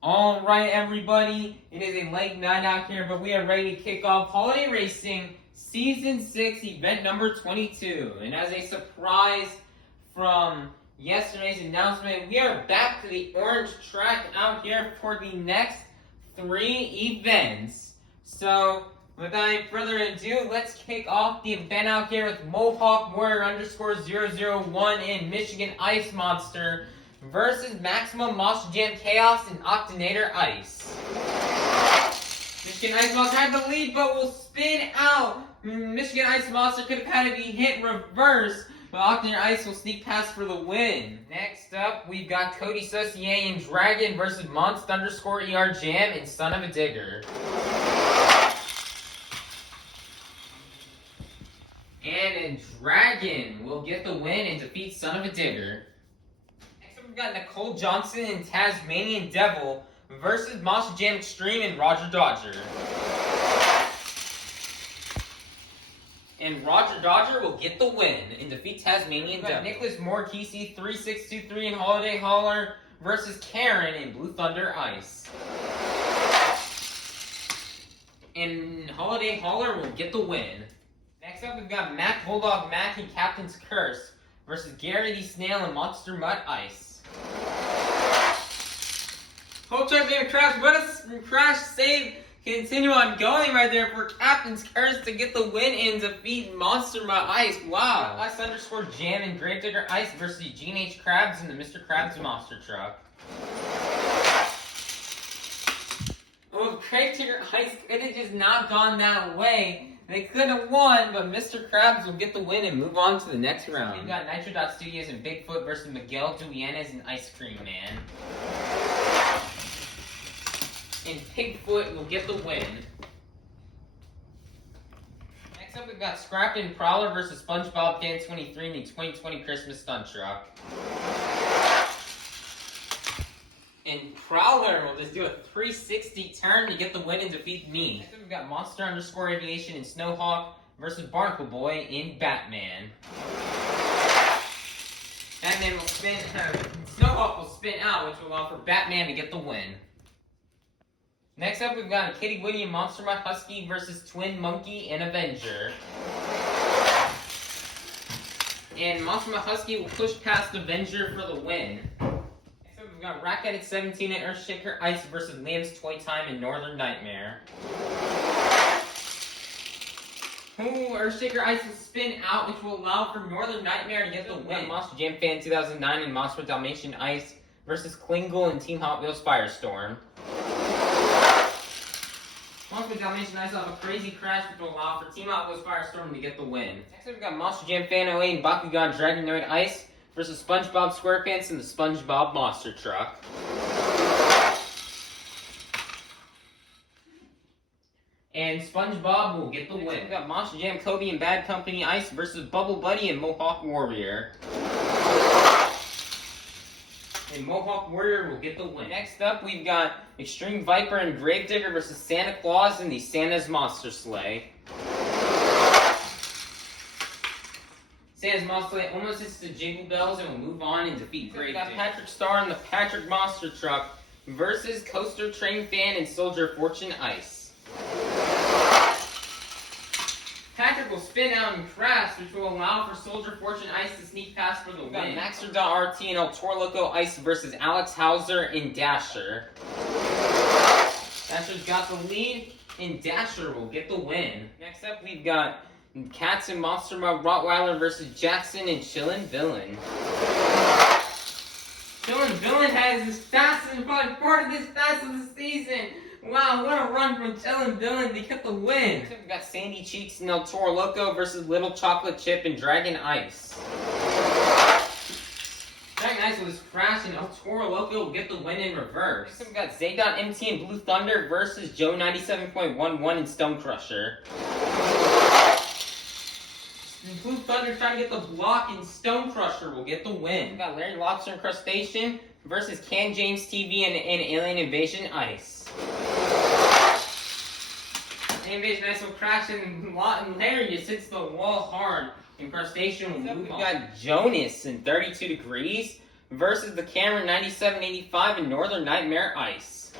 Alright everybody, it is a late night out here, but we are ready to kick off Holiday Racing Season 6, Event number 22. And as a surprise from yesterday's announcement, we are back to the orange track out here for the next 3 events. So, without any further ado, let's kick off the event out here with Mohawk Warrior _001 in Michigan Ice Monster versus Maximum Monster Jam Chaos and Octanator Ice. Michigan Ice Monster had the lead, but will spin out. Michigan Ice Monster could have had it be hit reverse, but Octanator Ice will sneak past for the win. Next up, we've got Cody Saucier and Dragon versus Monst _ER Jam and Son of a Digger. And Dragon will get the win and defeat Son of a Digger. Next up, we've got Nicole Johnson and Tasmanian Devil versus Monster Jam Extreme and Roger Dodger. And Roger Dodger will get the win and defeat Tasmanian Devil. Nicholas Moore, KC 3623 and Holiday Hauler versus Karen and Blue Thunder Ice. And Holiday Hauler will get the win. Next up, we've got Mac Bulldog Mac and Captain's Curse versus Gary the Snail and Monster Mutt Ice. Whole track's gonna crash. What a crash save! Continue on going right there for Captain's Curse to get the win and defeat Monster Mutt Ice. Wow. Ice _Jam and Gravedigger Ice versus Eugene H. Krabs and the Mr. Krabs Monster Truck. Oh, Gravedigger Ice could have just not gone that way. They could have won, but Mr. Krabs will get the win and move on to the next round. We've got Nitro Studios and Bigfoot versus Miguel Duenas and Ice Cream Man. And Bigfoot will get the win. Next up, we've got Scrap and Prowler versus SpongeBob Dan 23 in the 2020 Christmas Stunt Truck. And Prowler will just do a 360 turn to get the win and defeat me. Next up, we've got Monster _Aviation and Snowhawk versus Barnacle Boy in Batman. Batman will spin, Snowhawk will spin out, which will allow for Batman to get the win. Next up, we've got Kitty Woody and Monster Mutt Husky versus Twin Monkey and Avenger. And Monster Mutt Husky will push past Avenger for the win. We've got Racket 17 and Earthshaker Ice versus Liam's Toy Time and Northern Nightmare. Ooh, Earthshaker Ice will spin out, which will allow for Northern Nightmare to get the win. Monster Jam Fan 2009 and Monster Dalmatian Ice versus Klingle and Team Hot Wheels Firestorm. Monster Dalmatian Ice will have a crazy crash, which will allow for Team Hot Wheels Firestorm to get the win. Next up, we've got Monster Jam Fan 08 and Bakugan Dragonoid Ice versus SpongeBob SquarePants and the SpongeBob Monster Truck. And SpongeBob will get the win. We got Monster Jam Kobe and Bad Company Ice versus Bubble Buddy and Mohawk Warrior. And Mohawk Warrior will get the win. Next up, we've got Extreme Viper and Gravedigger versus Santa Claus and the Santa's Monster Sleigh. Santa's Monster Sleigh almost hits the Jingle Bells and will move on and defeat Gravedigger. We've got Patrick Star and the Patrick Monster Truck versus Coaster Train Fan and Soldier Fortune Ice. Patrick will spin out and crash, which will allow for Soldier Fortune Ice to sneak past for the win. We've got Maxter.RT and El Toro Loco Ice versus Alex Hauser and Dasher. Dasher's got the lead, and Dasher will get the win. Next up, we've got Cats and Monster Mutt Rottweiler versus Jackson and Chillin' Villain. Chillin' Villain has his fastest, probably part of his fastest of the season. Wow, what a run from Chillin' Villain to get the win. Next up, we've got Sandy Cheeks and El Toro Loco versus Little Chocolate Chip and Dragon Ice. Dragon Ice will just crash and El Toro Loco will get the win in reverse. Next up, we've got Zay.MT and Blue Thunder versus Joe 97.11 and Stone Crusher. Blue Thunder trying to get the block, and Stone Crusher will get the win. We've got Larry Lobster and Crustacean versus Can James TV and Alien Invasion Ice. Alien Invasion Ice will crash, and Larry just hits the wall hard, and Crustacean will move on. We've got Jonas and 32 Degrees versus the Cameron 9785 and Northern Nightmare Ice.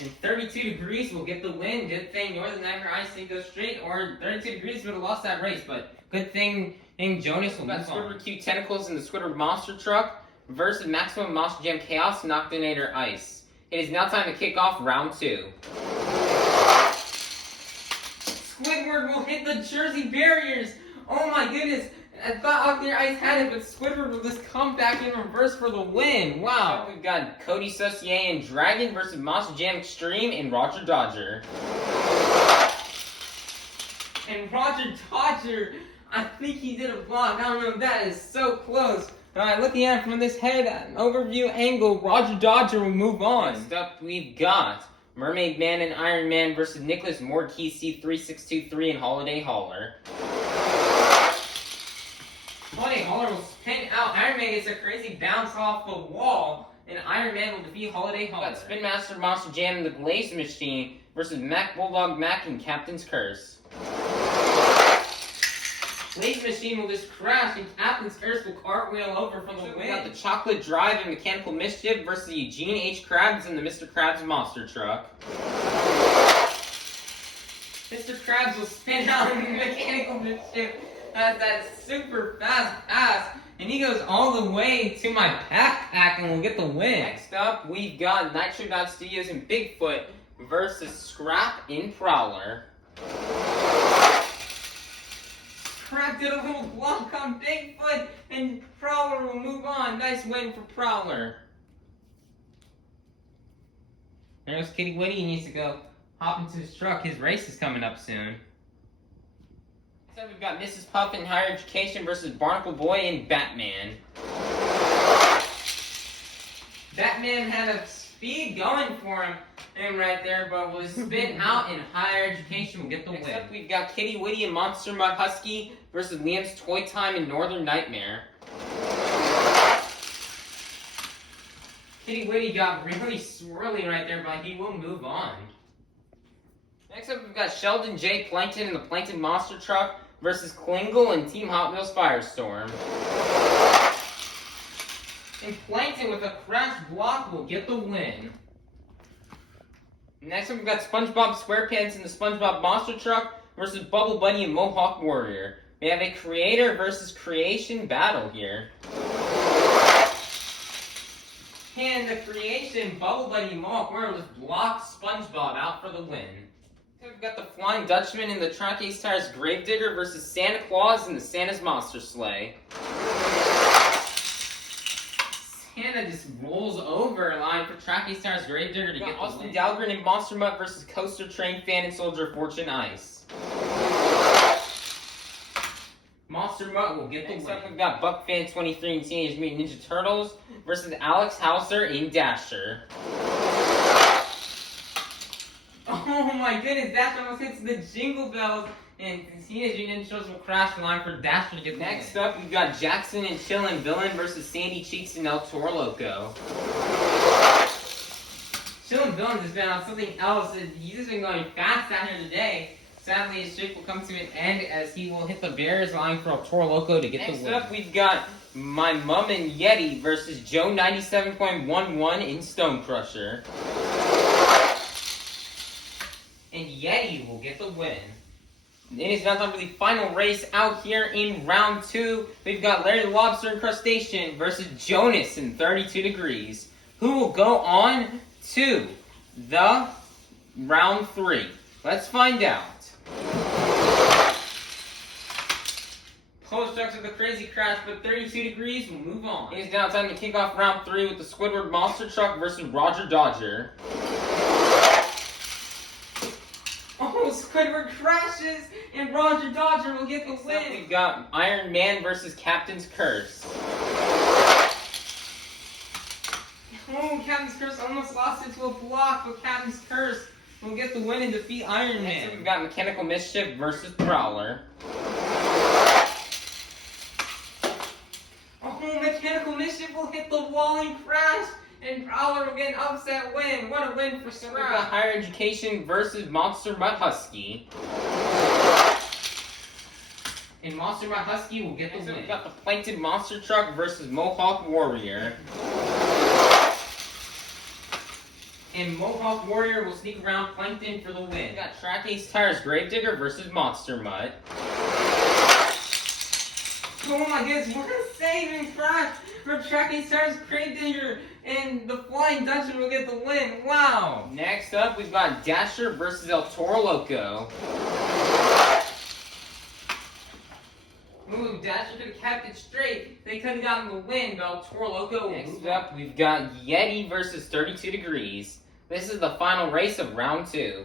And 32 Degrees will get the win. Good thing Northern Nightmare Ice didn't go straight, or 32 Degrees would have lost that race. But good thing Jonas will move on. Squidward Q Tentacles in the Squidward Monster Truck versus Maximum Monster Jam Chaos Noctonator Ice. It is now time to kick off round 2. Squidward will hit the Jersey barriers. Oh my goodness. I thought Noctonator Ice had it, but Squidward will just come back in reverse for the win. Wow. So we've got Cody Saucier and Dragon versus Monster Jam Extreme and Roger Dodger. And Roger Dodger, I think he did a block. I don't know, that is so close. Alright, looking at it from this head overview angle, Roger Dodger will move on. Next up, we've got Mermaid Man and Iron Man versus Nicholas Mordkey C3623 and Holiday Hauler. Holiday Hauler will spin out. Iron Man gets a crazy bounce off the wall, and Iron Man will defeat Holiday Hauler. Got Spin Master Monster Jam and the Glaze Machine versus Mac Bulldog Mac and Captain's Curse. Glaze Machine will just crash, and Captain's Curse will cartwheel over from the win. We got the Chocolate Drive and Mechanical Mischief versus Eugene H. Krabs and the Mr. Krabs Monster Truck. Mr. Krabs will spin out in Mechanical Mischief. That super fast pass, and he goes all the way to my backpack and will get the win. Next up, we've got Nitro Dot Studios and Bigfoot versus Scrap in Prowler. Scrap did a little block on Bigfoot, and Prowler will move on. Nice win for Prowler. There goes Kitty Witty. He needs to go hop into his truck. His race is coming up soon. So we've got Mrs. Puff in Higher Education versus Barnacle Boy and Batman. Batman had a speed going for him right there, but will spin out in Higher Education will get the win. Next up, we've got Kitty Witty and Monster Mud Husky versus Liam's Toy Time and Northern Nightmare. Kitty Witty got really swirly right there, but he will move on. Next up, we've got Sheldon J. Plankton in the Plankton Monster Truck versus Klingle and Team Hot Wheels Firestorm. And Plankton with a crash block will get the win. Next up, we've got SpongeBob SquarePants in the SpongeBob Monster Truck versus Bubble Bunny and Mohawk Warrior. We have a creator versus creation battle here. And the creation, Bubble Bunny and Mohawk Warrior will just block SpongeBob out for the win. We've got the Flying Dutchman in the Trackless Tires Gravedigger versus Santa Claus in the Santa's Monster Sleigh. Santa just rolls over a line for Trackless Tires Gravedigger to get the Austin Dahlgren and Monster Mutt versus Coaster Train Fan and Soldier Fortune Ice. Monster Mutt will get the win. Next up, we've got Buck Fan 23 and Teenage Mutant Ninja Turtles versus Alex Hauser in Dasher. Oh my goodness, Dasher almost hits the Jingle Bells, and Teenage Mutant Ninja Turtles will crash the line for Dasher to get the win. Next up, we've got Jackson and Chillin' Villain versus Sandy Cheeks and El Toro Loco. Chillin' Villain has been on something else, and he's just been going fast out here today. Sadly, his streak will come to an end as he will hit the barriers line for El Toro Loco to get the win. Next up, we've got My Mum and Yeti versus Joe 97.11 in Stone Crusher. And Yeti will get the win. It is now time for the final race out here in round 2. We've got Larry the Lobster and Crustacean versus Jonas in 32 Degrees. Who will go on to the round 3? Let's find out. Post trucks with a crazy crash, but 32 Degrees will move on. It is now time to kick off round 3 with the Squidward Monster Truck versus Roger Dodger. Oh, Squidward crashes, and Roger Dodger will get the win. We've got Iron Man versus Captain's Curse. Oh, Captain's Curse almost lost it to a block, but Captain's Curse will get the win and defeat Iron Man. Next, we've got Mechanical Mischief versus Prowler. Oh, Mechanical Mischief will hit the wall and crash. And Prowler will get an upset win. What a win for Scrap. We've got Higher Education versus Monster Mutt Husky. And Monster Mutt Husky will get the win. We've got the Plankton Monster Truck versus Mohawk Warrior. And Mohawk Warrior will sneak around Plankton for the win. We got Track Ace Tires Gravedigger versus Monster Mutt. Oh my goodness, we're saving Crash for Track Ace Tires Gravedigger, and the Flying Dutchman will get the win. Wow! Next up, we've got Dasher versus El Toro Loco. Ooh, Dasher could have kept it straight. They could have gotten the win, but El Toro Loco. Next up, we've got Yeti versus 32 Degrees. This is the final race of round 2.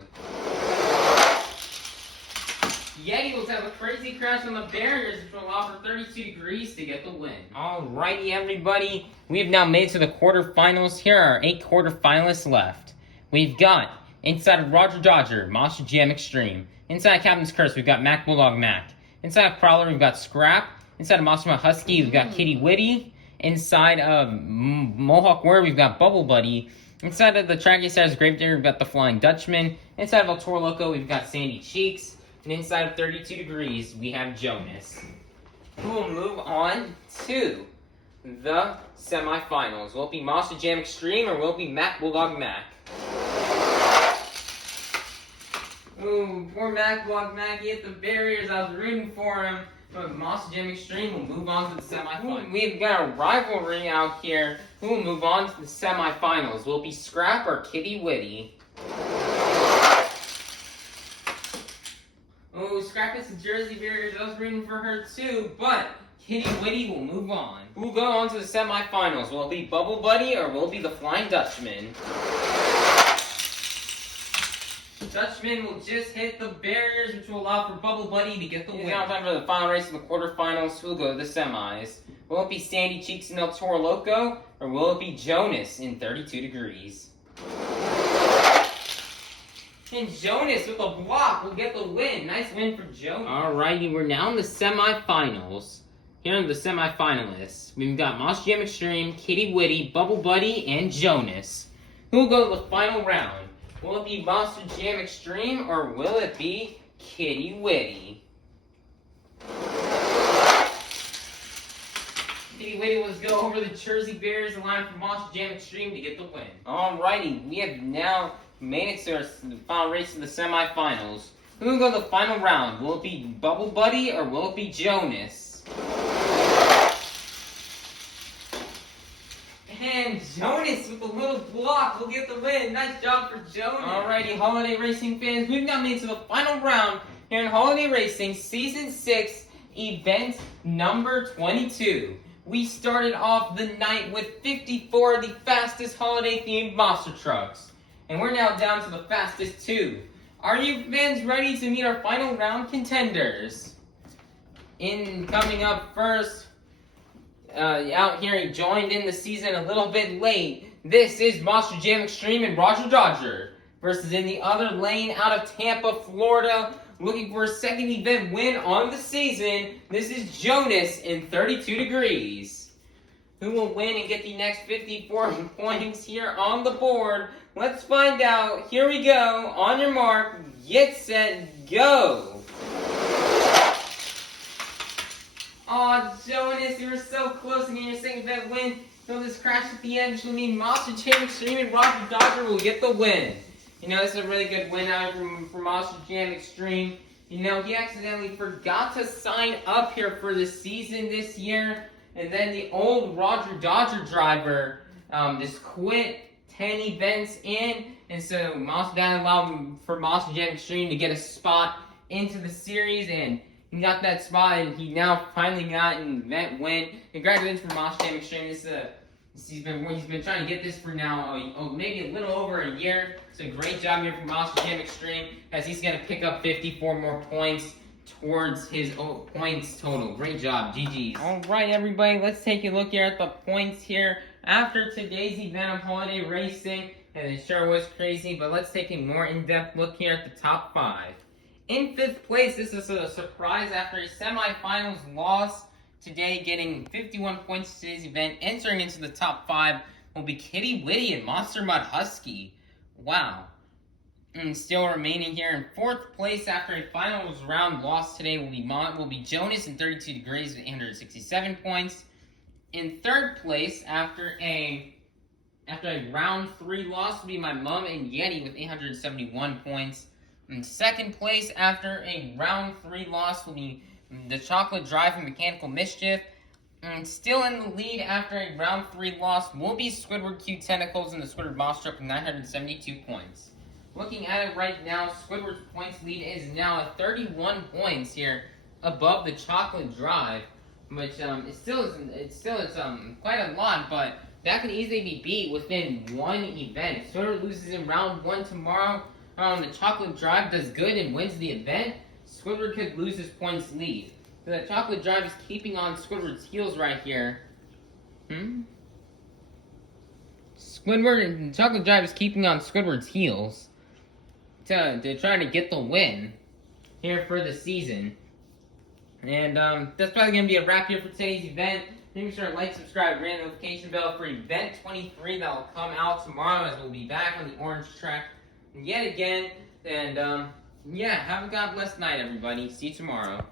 Yeti will have a crazy crash on the barriers, which will allow for 32 Degrees to get the win. Alrighty, everybody. We have now made it to the quarterfinals. Here are 8 quarterfinalists left. We've got, inside of Roger Dodger, Monster Jam Extreme. Inside of Captain's Curse, we've got Mac Bulldog Mac. Inside of Prowler, we've got Scrap. Inside of Monster Mutt Husky, we've got Kitty Witty. Inside of Mohawk Warrior, we've got Bubble Buddy. Inside of the Track Ace Tires Gravedigger, we've got the Flying Dutchman. Inside of El Toro Loco, we've got Sandy Cheeks. And inside of 32 Degrees, we have Jonas. We will move on to the semifinals. Will it be Monster Jam Extreme or will it be Mac Bulldog Mac? Ooh, poor Mac Bulldog Mac, he hit the barriers. I was rooting for him. But Monster Jam Extreme will move on to the semifinals. We've got a rivalry out here. Who will move on to the semifinals? Will it be Scrap or Kitty Witty? Oh, Scrap is the Jersey Barriers. I was rooting for her too, but Kitty Witty will move on. Who will go on to the semifinals? Will it be Bubble Buddy or will it be the Flying Dutchman? Dutchman will just hit the barriers, which will allow for Bubble Buddy to get the win. It's now time for the final race of the quarterfinals. Who will go to the semis? Will it be Sandy Cheeks and El Toro Loco or will it be Jonas in 32 Degrees? And Jonas with a block will get the win. Nice win for Jonas. Alrighty, we're now in the semifinals. Here are the semifinalists. We've got Monster Jam Extreme, Kitty Witty, Bubble Buddy, and Jonas. Who will go to the final round? Will it be Monster Jam Extreme or will it be Kitty Witty? Kitty Witty will go over the Jersey Barriers, allowing for Monster Jam Extreme to get the win. Alrighty, we have now made it to the final race of the semifinals. Who will go to the final round? Will it be Bubble Buddy or will it be Jonas? And Jonas with a little block will get the win. Nice job for Jonas. Alrighty, Holiday Racing fans, we've now made it to the final round here in Holiday Racing Season 6, Event number 22. We started off the night with 54 of the fastest holiday-themed monster trucks. And we're now down to the fastest 2. Are you fans ready to meet our final round contenders? Coming up first, out here, he joined in the season a little bit late. This is Monster Jam Extreme and Roger Dodger. Versus in the other lane out of Tampa, Florida, looking for a second event win on the season. This is Jonas in 32 Degrees. Who will win and get the next 54 points here on the board? Let's find out. Here we go. On your mark, get set, go. Aw, Jonas, you were so close to getting your second event win. You'll just crash at the end, which will mean Monster Jam Extreme and Roger Dodger will get the win. You know, this is a really good win out for Monster Jam Extreme. You know, he accidentally forgot to sign up here for the season this year. And then the old Roger Dodger driver just quit 10 events in. And so that allowed for Monster Jam Extreme to get a spot into the series. And he got that spot and he now finally got an event win. Congratulations for Monster Jam Extreme. He's been trying to get this for now maybe a little over a year. So great job here for Monster Jam Extreme as he's going to pick up 54 more points towards his points total. Great job, GG's. Alright everybody, let's take a look here at the points here after today's event of Holiday Racing. And it sure was crazy, but let's take a more in-depth look here at the top 5. In 5th place, this is a surprise after a semifinals loss. Today, getting 51 points to today's event, entering into the top 5 will be Kitty Witty and Monster Mutt Husky. Wow. And still remaining here in 4th place after a finals round loss today will be Jonas in 32 Degrees with 867 points. In 3rd place after a after a round 3 loss will be my mom and Yeti with 871 points. In second place after a round 3 loss will be the Chocolate Drive and Mechanical Mischief. And still in the lead after a round 3 loss will be Squidward Q Tentacles and the Squidward Boss Truck with 972 points. Looking at it right now, Squidward's points lead is now at 31 points here above the Chocolate Drive, which it still is quite a lot, but that could easily be beat within one event. If Squidward loses in round 1 tomorrow, the Chocolate Drive does good and wins the event, Squidward could lose his points lead. So the Chocolate Drive is keeping on Squidward's heels right here. Chocolate Drive is keeping on Squidward's heels to try to get the win here for the season. And that's probably going to be a wrap here for today's event. Make sure to like, subscribe, ring the notification bell for event 23 that will come out tomorrow, as we'll be back on the orange track yet again. And yeah, have a God bless night, everybody. See you tomorrow.